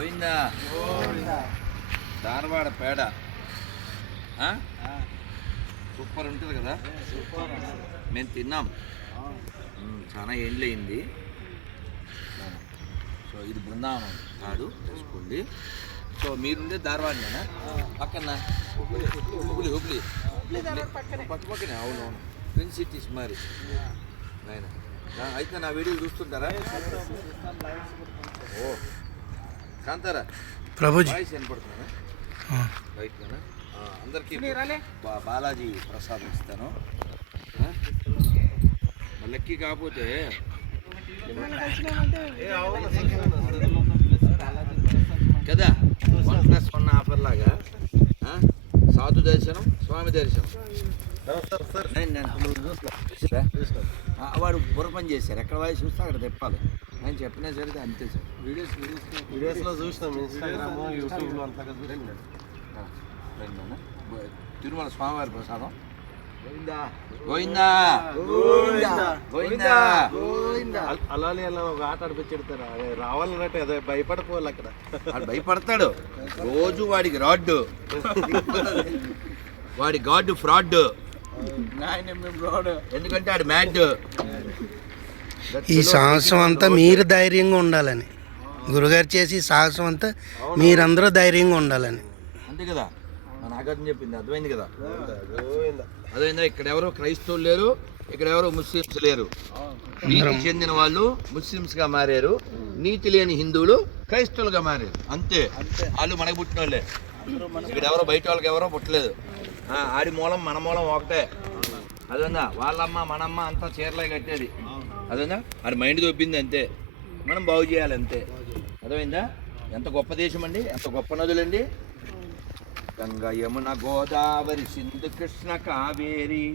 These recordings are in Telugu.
పోయిందా ధారవాడ పేడ సూపర్ ఉంటుంది కదా. మేము తిన్నాం, చాలా ఏండ్లు అయింది. సో ఇది బృందావనం కాదు, తెలుసుకోండి. సో మీరుండే ధారవాడనేనా? పక్కన హుబ్లీ పక్కనే. అవునవును, ట్విన్ సిటీస్ మరి. ఆయన అయితే నా వీడియోలు చూస్తుంటారా? ఓ కాంతారా ప్రభుజీ వాయిస్ వినపడుతున్నాను రైట్లోనా? అందరికీ బాలాజీ ప్రసాదం ఇస్తాను. లక్కీ కాకపోతే కదా 1+1 ఆఫర్ లాగా సాధు దర్శనం, స్వామి దర్శనం. వాడు బుర్ర పని చేశారు, ఎక్కడ వాయిస్ చూస్తే అక్కడ తిప్పాలి. నేను చెప్పినా సరే అంతే సార్. వీడియోస్లో చూసినాం, ఇన్స్టాగ్రామ్, యూట్యూబ్లో అంతా తిరుమల స్వామివారి ప్రసాదం. అలానే అలా ఒక ఆట ఆడిపించారు. రావాలన్నట్టు అదే భయపడిపోవాలి. అక్కడ భయపడతాడు రోజు. వాడికి రాడ్డు, వాడి గాడ్ ఫ్రాడ్. ఎందుకంటే ఆడు మ్యాడ్. ఈ సాహసం అంతా మీరు ధైర్యంగా ఉండాలని, గురుగారు చేసి సాహసం అంతా మీరందరూ ధైర్యంగా ఉండాలని. అంతే కదా, మన నాగార్జున చెప్పింది అర్థమైంది కదా. అదేందా, ఇక్కడ ఎవరో క్రైస్తవులు లేరు, ఇక్కడ ఎవరో ముస్లిమ్స్ లేరు. నీతి చెందిన వాళ్ళు ముస్లిమ్స్గా మారారు, నీతి లేని హిందువులు క్రైస్తవులుగా మారారు. అంతే, వాళ్ళు మనకు పుట్టిన వాళ్ళే. ఇక్కడ ఎవరో బయట వాళ్ళకి ఎవరో పుట్టలేదు. ఆడి మూలం మన మూలం ఒకటే. అదేందా, వాళ్ళమ్మ మనమ్మ అంతా చీరలే కట్టేది. అదేందా, ఆడి మైండ్ దొబ్బింది అంతే. మనం బాగు చేయాలి అంతే. అర్థమైందా? ఎంత గొప్ప దేశం అండి, ఎంత గొప్ప నదులండి. గంగా, యమున, గోదావరి, సింధు, కృష్ణ, కావేరి,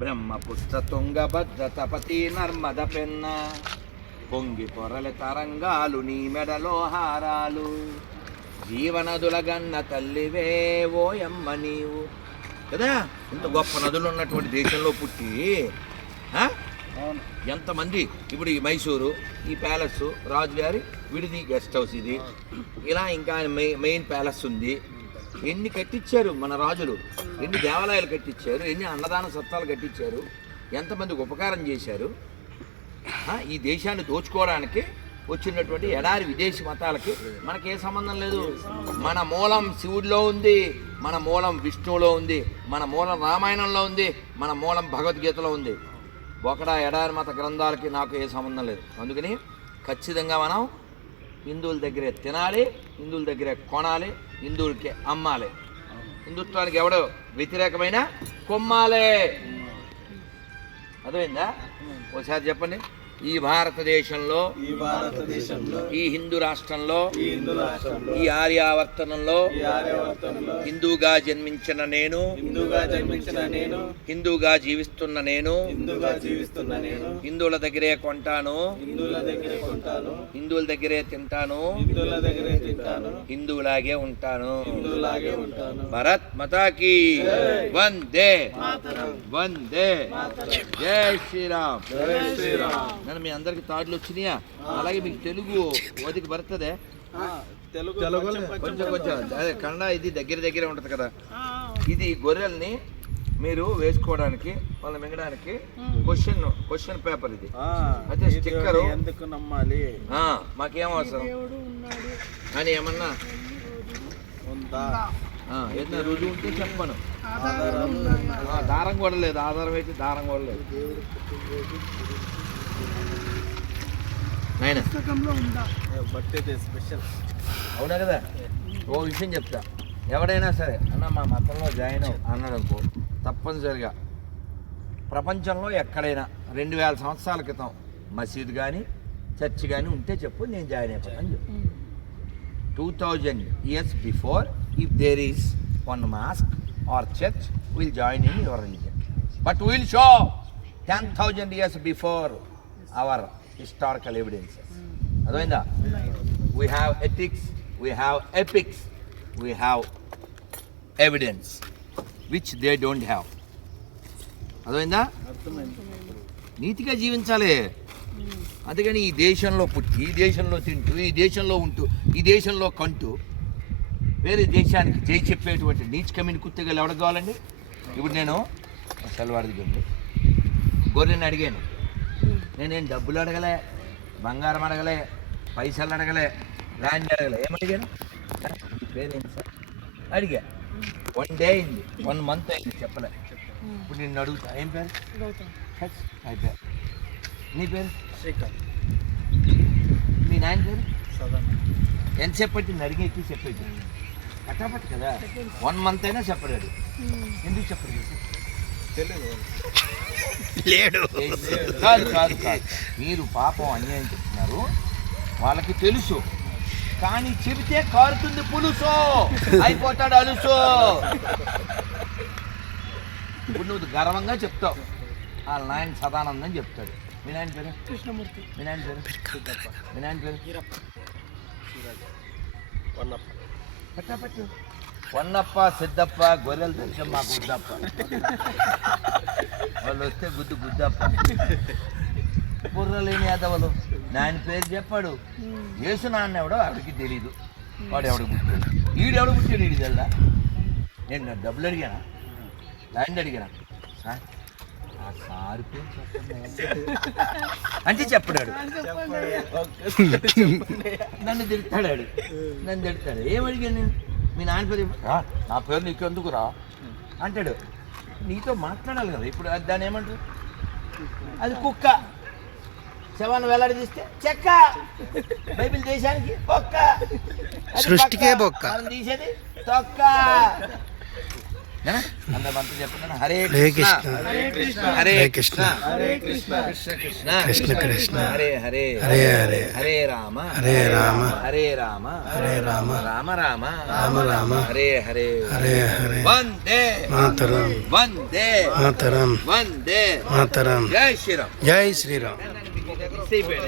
బ్రహ్మపుత్ర, తుంగభద్ర, తపతి, నర్మద, పెన్న, పొంగి పొరల తరంగాలు, నీ మెడలో హారాలు, జీవనదుల గన్న తల్లివే ఓయమ్మ నీవు. కదా, ఇంత గొప్ప నదులు ఉన్నటువంటి దేశంలో పుట్టి ఎంతమంది. ఇప్పుడు ఈ మైసూరు, ఈ ప్యాలెస్ రాజుగారి విడిది గెస్ట్ హౌస్ ఇది. ఇలా ఇంకా మెయిన్ ప్యాలెస్ ఉంది. ఎన్ని కట్టించారు మన రాజులు, ఎన్ని దేవాలయాలు కట్టించారు, ఎన్ని అన్నదాన సత్రాలు కట్టించారు, ఎంతమందికి ఉపకారం చేశారు. ఈ దేశాన్ని దోచుకోవడానికి వచ్చినటువంటి ఎడారి విదేశీ మతాలకి మనకే సంబంధం లేదు. మన మూలం శివుడిలో ఉంది, మన మూలం విష్ణువులో ఉంది, మన మూలం రామాయణంలో ఉంది, మన మూలం భగవద్గీతలో ఉంది. ఒకడా ఎడారి మత గ్రంథాలకి నాకు ఏ సంబంధం లేదు. అందుకని ఖచ్చితంగా మనం హిందువుల దగ్గరే తినాలి, హిందువుల దగ్గరే కొనాలి, హిందువులకే అమ్మాలి. హిందుత్వానికి ఎవడో వ్యతిరేకమైన కొమ్మాలే. అర్థమైందా? ఒకసారి చెప్పండి. ఈ భారతదేశంలో, ఈ హిందూ రాష్ట్రంలో, ఈ ఆర్యావర్తనంలో హిందూగా జన్మించిన నేను, హిందూగా జీవిస్తున్న నేను, హిందువుల దగ్గరే కొంటాను, హిందువుల దగ్గరే తింటాను, హిందువులాగే ఉంటాను. భారత్ మాతాకి వందే వందే. జై శ్రీరామ్. నేను మీ అందరికి తాడులు వచ్చినాయా? అలాగే మీకు తెలుగు ఓదికి పడుతుందే? కొంచెం కొంచెం అదే కన్నడ ఇది దగ్గర ఉంటుంది కదా. ఇది గొర్రెల్ని మీరు వేసుకోవడానికి, వాళ్ళని మింగడానికి క్వశ్చన్ పేపర్ ఇది. అయితే స్టిక్కరు ఎందుకు నమ్మాలి, మాకేం అవసరం అని ఏమన్నా ఏదైనా రుజువు ఉంటే చెప్పను. దారం కూడా లేదు, ఆధారం అయితే దారం కూడా లేదు. అవునా కదా. ఓ విషయం చెప్తా, ఎవడైనా సరే అన్న మా మతంలో జాయిన్ అన్నాడు అనుకో, తప్పనిసరిగా ప్రపంచంలో ఎక్కడైనా 2000 సంవత్సరాల క్రితం మసీద్ కానీ చర్చ్ కానీ ఉంటే చెప్పు, నేను జాయిన్ అయిపోతాను చెప్పు. 2000 years before, if there is one mosque or church, we'll join in your religion. But we'll show 10,000 years before our historical evidences. అర్థమైందా? We have ethics, we have epics, we have evidence which they don't have. అర్థమైందా? నీతిగా జీవించాలి. అందుకని ఈ దేశంలో పుట్టి ఈ దేశంలో తింటూ ఈ దేశంలో ఉంటూ ఈ దేశంలో కంటూ వేరే దేశానికి జై చెప్పేటువంటి నీచ్ కమ్యూని కుత్తగలు ఎవరికి కావాలండి? ఇప్పుడు నేను సెలవాడి గొర్రెని అడిగాను, నేనేం డబ్బులు అడగలే, బంగారం అడగలే, పైసలు అడగలే, ల్యాండ్ అడగలే, ఏమడిగాను? పేరేంటి సార్ అడిగా. 1 డే అయింది, 1 మంత్ అయింది చెప్పలే. ఇప్పుడు నిన్ను అడుగుతా, ఏం పేరు? అయిపోయా. నీ పేరు? శ్రీకాంత్. మీ నాయన పేరు? ఎంతసేపు పట్టింది అడిగేకి చెప్పేది? పట్టాపట్టు కదా, 1 మంత్ అయినా చెప్పడాడు. ఎందుకు చెప్పలేదు? లేడు. కాదు కాదు కాదు, మీరు పాపం అన్యాయం చెప్తున్నారు, వాళ్ళకి తెలుసు. కానీ చెబితే కారుతుంది పులుసు, అయిపోతాడు అలుసు. ఇప్పుడు నువ్వు గర్వంగా చెప్తావు, వాళ్ళ నాయన సదానందం చెప్తాడు. మీ నాయన పేరు? కృష్ణమూర్తి. మీ నాయన పేరు? మీ నాయన పేరు? పట్టాపట్టు. పొన్నప్ప, సిద్ధప్ప, గొర్రెలు తెచ్చా మాకు గుద్దప్ప, వాళ్ళు వస్తే గుద్దప్ప. బుర్రలేని యాదవలు. నాయన పేరు చెప్పాడు, యేసు నాన్న ఎవడో ఆవిడకి తెలీదు, వాడు ఎవడు పుట్టాడు, ఈడెవడు పుట్టాడు, ఈడు తెల్లా. నేను డబ్బులు అడిగానా, ల్యాండ్ అడిగానా? సార్ ఆ సార్ పేరు చెప్పండి అంటే చెప్పడాడు. నన్ను తిడతాడాడు, నన్ను తిడతాడు. ఏమడిగాను నేను? మీ నాన్న పేరు నా పేరు నీకెందుకురా అంటాడు. నీతో మాట్లాడాలి కదా. ఇప్పుడు దాన్ని ఏమంటారు? అది కుక్క. శవాన్ని వేలాడదీస్తే చెక్క. బైబిల్ దేశానికి బొక్క, సృష్టికే బొక్క, తీసేది తొక్క. అందరూ మంత్రి చెప్పండి. హరే కృష్ణ హరే కృష్ణ కృష్ణ కృష్ణ కృష్ణ కృష్ణ హరే హరే హరే హరే హరే రామ హరే రామ హరే రామ హరే రామ రామ రామ రామ రామ హరే హరే హరే హరే. వందే మాతరం వందే మాతరం వందే మాతరం. జై శ్రీరామ్. జై శ్రీరామ్.